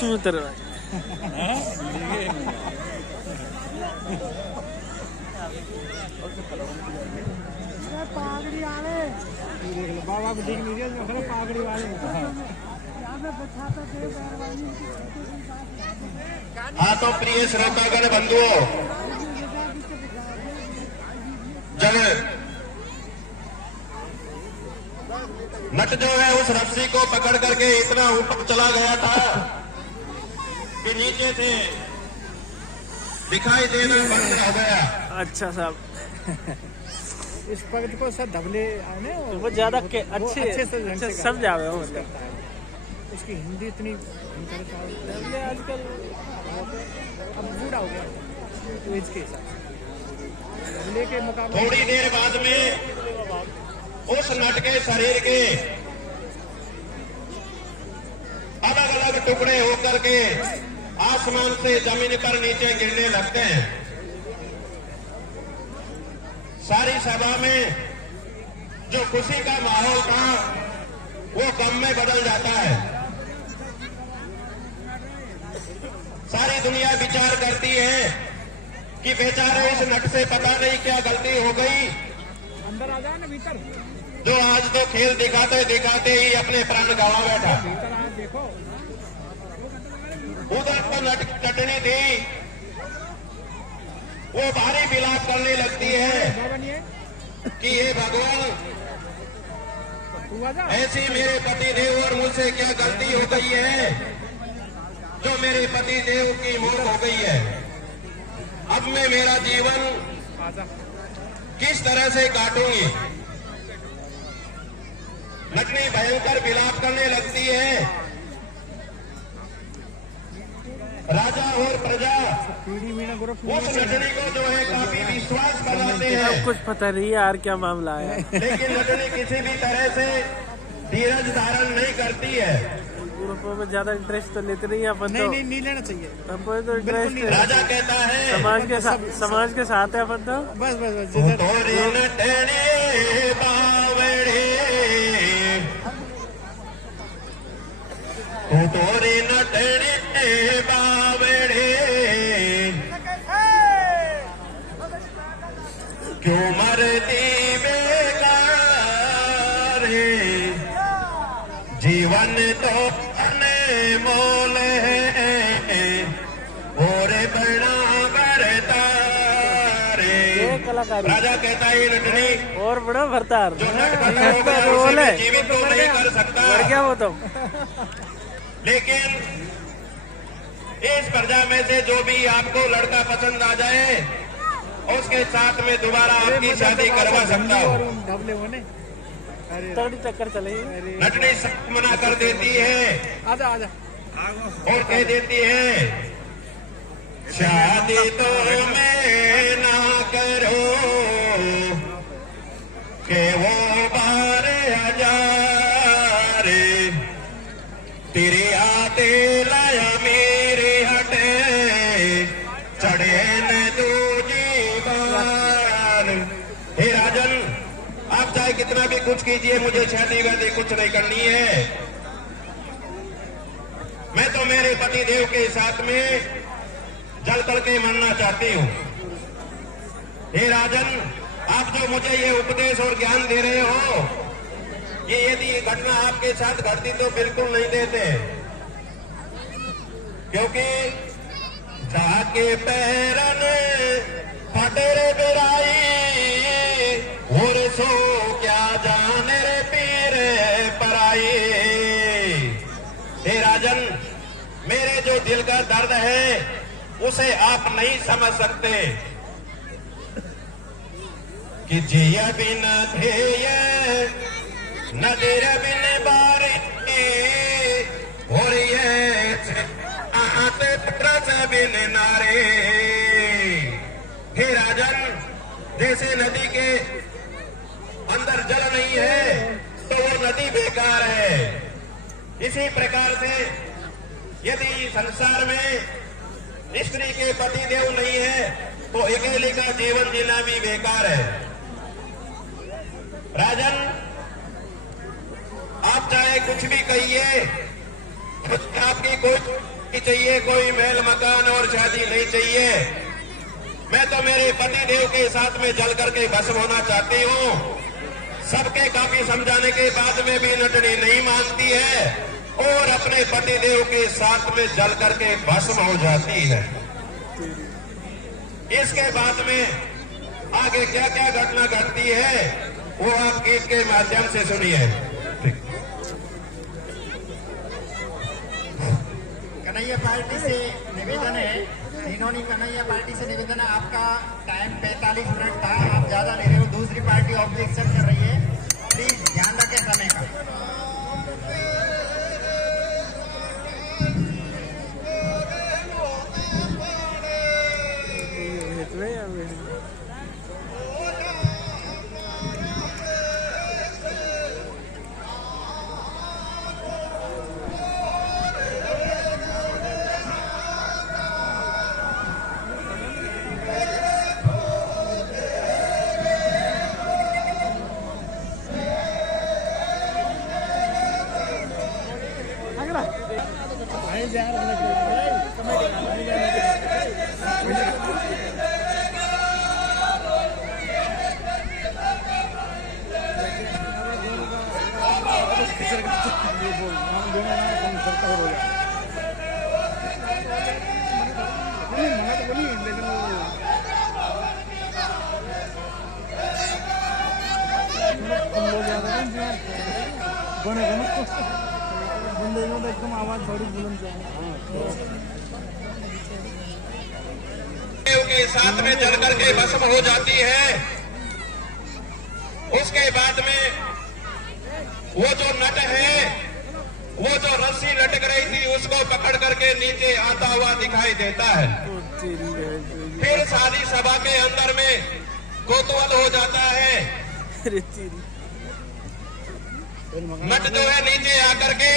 उसमें उतर रहा पागड़ी वाले बाबा को दिख नहीं रही पागड़ी वाले। हाँ तो प्रिय श्रोतागण बंधुओं, जब नट जो है उस रस्सी को पकड़ करके इतना ऊपर चला गया था कि नीचे से दिखाई देना बंद हो गया। अच्छा साहब, इस भगत को सब धबले आने वो ज्यादा अच्छे से समझ आवे हो, मतलब उसकी हिंदी इतनी आजकल अब बूढ़ा हो गया तो इसके हिसाब के मुकाबले। थोड़ी देर बाद में उस नट के शरीर के अलग अलग टुकड़े होकर के आसमान से जमीन पर नीचे गिरने लगते हैं। सारी सभा में जो खुशी का माहौल था वो गम में बदल जाता है। सारी दुनिया विचार करती है कि बेचारे इस नट से पता नहीं क्या गलती हो गई, अंदर आ जाए ना भीतर, जो आज तो खेल दिखाते दिखाते ही अपने प्राण गंवा बैठा। भीतर आ देखो। उधर तो नटनी थी, वो भारी विलाप करने लगती है कि हे भगवान, ऐसी मेरे पति देव और मुझसे क्या गलती हो गई है जो मेरे पति देव की मौत हो गई है। अब मैं मेरा जीवन किस तरह से काटूंगी। नटनी भयंकर विलाप करने लगती है। राजा और प्रजा उस नटनी को जो है काफी विश्वास बनाते हैं। कुछ पता नहीं यार क्या मामला है, लेकिन नटनी किसी भी तरह से धीरज धारण नहीं करती है। ग्रुपों में ज्यादा इंटरेस्ट तो लेते नहीं अपन। नहीं लेना चाहिए हमको तो इंटरेस्ट राजा कहता है समाज के साथ है अपन तो। बस तोरे नटने बावड़े, तोरे नटने बावड़े, क्यों मरती बेकार है, जीवन तो अनमोल है, और बड़ा करता रे। राजा कहता है नटनी और बड़ा भरतार जो नट बना रोल है, जीवित तो नहीं कर सकता, मर गया वो तो। लेकिन इस प्रजा में से जो भी आपको लड़का पसंद आ जाए उसके साथ में दोबारा आपकी शादी करवा सकता हो। धबले होने तगड़ी चक्कर चले। नटनी सब मना कर देती है। आजा आजा और कह देती है शादी तो मैं ना करो के वो 12,000 तेरे आते लाया मेरे हटे चढ़े न दूजी बार। हे राजन, आप चाहे कितना भी कुछ कीजिए, मुझे शादी वादी कुछ नहीं करनी है। मैं तो मेरे पति देव के साथ में जल तल के मरना चाहती हूँ। हे राजन, आप जो मुझे ये उपदेश और ज्ञान दे रहे हो, ये यदि घटना आपके साथ घटती तो बिल्कुल नहीं देते, क्योंकि जाके पैरन फटेरे बेराई और सो क्या जाने रे पीरे पराई। हे राजन, मेरे जो दिल का दर्द है उसे आप नहीं समझ सकते कि जिया बिन ध्येय नजर बिन बारी और ये आते रस बिन नारे। हे राजन, जैसे नदी के अंदर जल नहीं है तो वो नदी बेकार है, इसी प्रकार से यदि संसार में स्त्री के पति देव नहीं है तो अकेले का जीवन जीना भी बेकार है। राजन, आप चाहे कुछ भी कहिए, आपकी कोई चाहिए, कोई महल मकान और शादी नहीं चाहिए। मैं तो मेरे पति देव के साथ में जल करके भस्म होना चाहती हूँ। सबके काफी समझाने के बाद में भी नटनी नहीं मानती है और अपने पति देव के साथ में जल करके भस्म हो जाती है। इसके बाद में आगे क्या क्या घटना घटती है वो आप गीत के माध्यम से सुनिए। कन्हैया पार्टी से निवेदन है, इन्होंने कन्हैया पार्टी से निवेदन है, आपका टाइम 45 मिनट था, आप ज्यादा ले रहे हो। दूसरी पार्टी ऑब्जेक्शन कर रही है, प्लीज ध्यान रखें समय का। एकदम आवाज बड़ी बुलंद के साथ में जल करके भस्म हो जाती है। उसके बाद में वो जो नट है, वो जो रस्सी लटक रही थी उसको पकड़ करके नीचे आता हुआ दिखाई देता है। फिर शादी सभा के अंदर में कोतवाल हो जाता है। नट जो है नीचे आकर के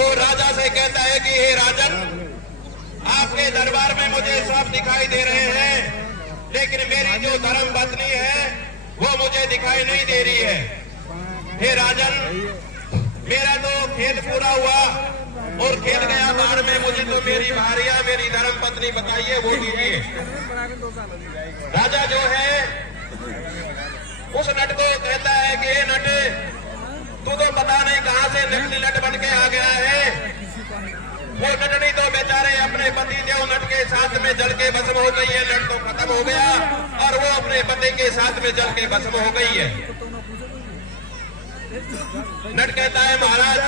और राजा से कहता है कि हे राजन, आपके दरबार में मुझे सब दिखाई दे रहे हैं, लेकिन मेरी जो धर्म पत्नी है वो मुझे दिखाई नहीं दे रही है। हे राजन, मेरा तो खेत पूरा हुआ और खेत गया बाढ़ में, मुझे तो मेरी भारिया, मेरी धर्म पत्नी बताइए, वो दीजिए। राजा जो है उस नट को कहता है कि हे नट, तू तो पता नहीं कहां से नकली नट बन के आ गया है। वो नटनी तो बेचारे अपने पति देव नट के साथ में जल के भस्म हो गई है। नट तो खत्म हो गया और वो अपने पति के साथ में जल के भस्म हो गई है। नट कहता है महाराज,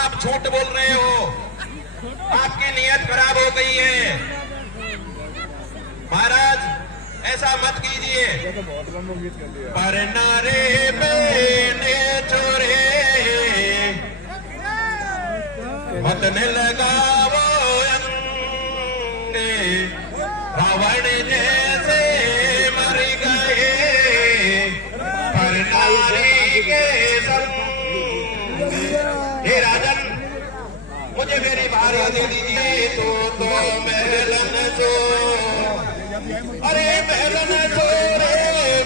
आप झूठ बोल रहे हो, आपकी नीयत खराब हो गई है। महाराज ऐसा मत कीजिए। पर नारे बेने छोरे मतने लगावो अंगे, रावण जैसे मर गए पर नारी के संग। हे राजन, मुझे मेरी भारी दे दीजिए। तो महलन जो, अरे महलन छोरे,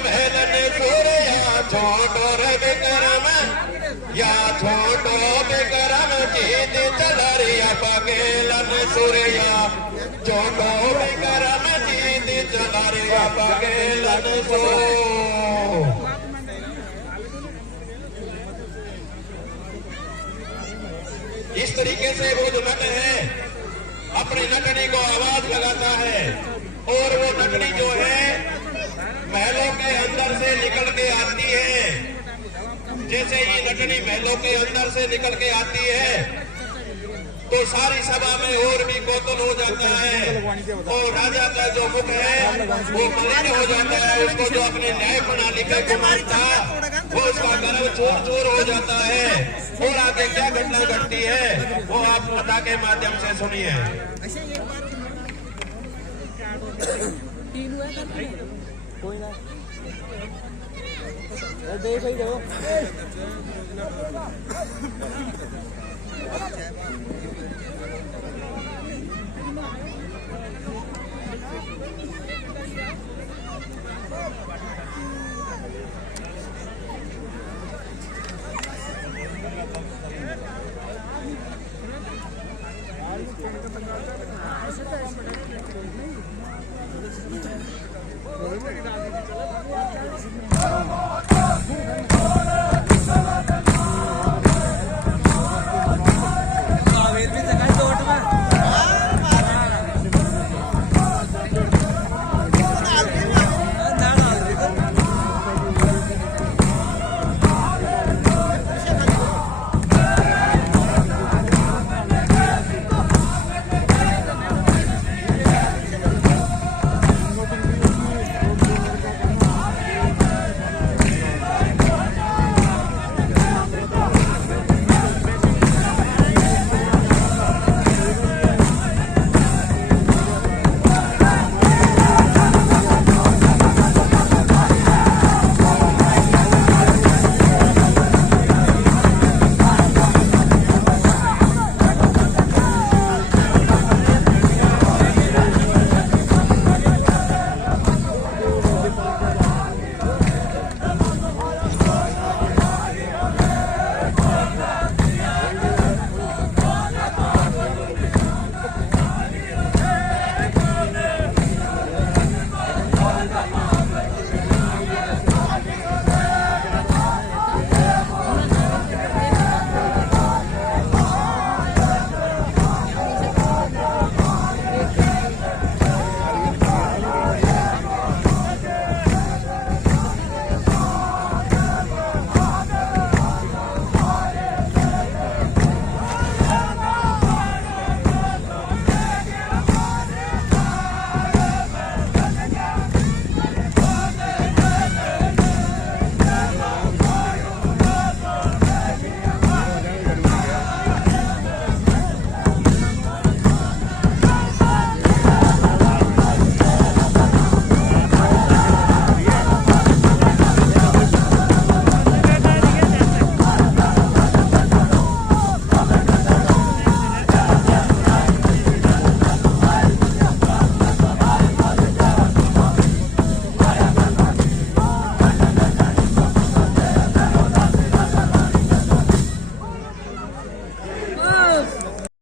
महलन छोरे, या छोटो रे विक्रम, या छोटो विक्रम, जीत चलरिया पगेलन सूर्या, छोटो विक्रम, जीत चलरिया पगेलन सो। इस तरीके से वो जो नट है अपनी नटनी को आवाज लगाता है और वो नटनी जो है महलों के अंदर से निकल के आती है। जैसे ही नटनी महलों के अंदर से निकल के आती है तो सारी सभा में और भी कौतूहल हो जाता है और राजा का जो मुख है वो मलिन हो जाता है। उसको जो अपनी न्याय प्रणाली का गुमान था वो उसका गर्व चूर चूर हो जाता है। और आगे क्या घटना घटती है वो आप कथा के माध्यम से सुनिए। कोई ना दे भाई दो। बरोबर